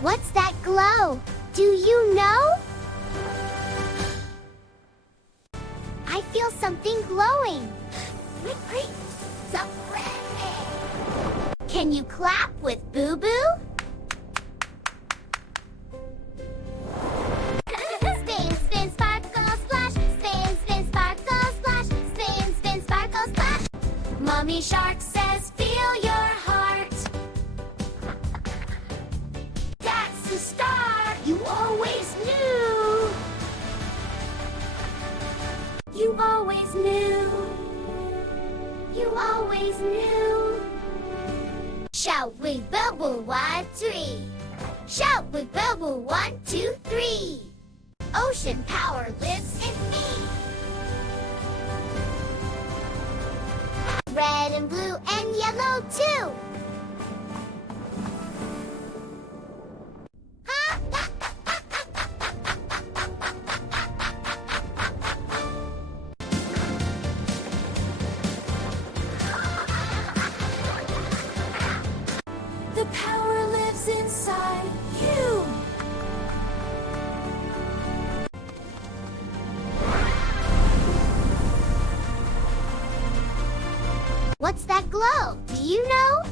What's that glow? Do you know? I feel something glowing. So pretty. Can you clap with BUBU? Spin, spin, sparkle, splash. Spin, spin, sparkle, splash. Spin, spin, sparkle, splash. Mommy Shark says, feel your heart. That's the star you always knew. You always knew. You always knew. Shout with BUBU 1, 3. Shout with BUBU 1, 2, 3. Ocean power lives in me. Red and blue and yellow too. The power lives inside you. What's that glow? Do you know?